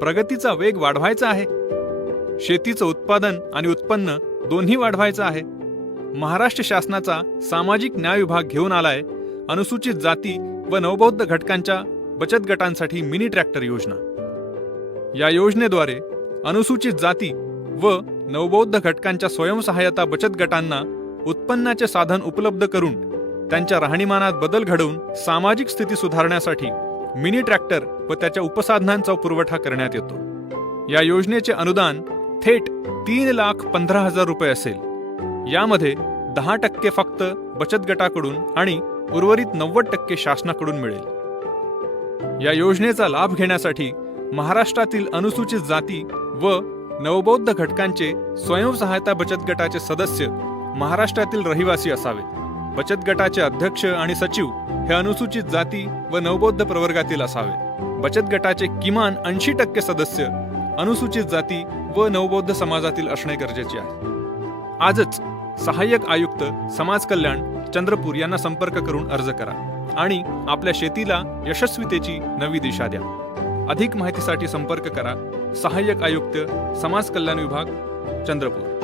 प्रगतीचा वेग वाढवायचा आहे. शेतीचं उत्पादन आणि उत्पन्न दोन्ही वाढवायचं आहे. महाराष्ट्र शासनाचा सामाजिक न्याय विभाग घेऊन आलाय अनुसूचित जाती व नवबौद्ध घटकांच्या बचत गटांसाठी मिनी ट्रॅक्टर योजना. या योजनेद्वारे अनुसूचित जाती व नवबौद्ध घटकांच्या स्वयंसहाय्यता बचत गटांना उत्पन्नाचे साधन उपलब्ध करून त्यांच्या राहणीमानात बदल घडवून सामाजिक स्थिती सुधारण्यासाठी मिनी ट्रॅक्टर व त्याच्या उपसाधनांचा पुरवठा करण्यात येतो. या योजनेचे अनुदान थेट तीन लाख पंधरा हजार रुपये असेल. यामध्ये दहा टक्के फक्त बचत गटाकडून आणि उर्वरित नव्वद टक्के शासनाकडून मिळेल. या योजनेचा लाभ घेण्यासाठी महाराष्ट्रातील अनुसूचित जाती व नवबौद्ध घटकांचे स्वयंसहायता बचत गटाचे सदस्य महाराष्ट्रातील रहिवासी असावेत. बचत गटाचे अध्यक्ष आणि सचिव हे अनुसूचित जाती व नवबौद्ध प्रवर्गातील असावे. बचत गटाचे किमान ऐंशी टक्के सदस्य अनुसूचित जाती व नवबौद्ध समाजातील असणे गरजेचे आहे. आजच सहाय्यक आयुक्त समाज कल्याण चंद्रपूर यांना संपर्क करून अर्ज करा आणि आपल्या शेतीला यशस्वीतेची नवी दिशा द्या. अधिक माहितीसाठी संपर्क करा सहाय्यक आयुक्त समाज कल्याण विभाग चंद्रपूर.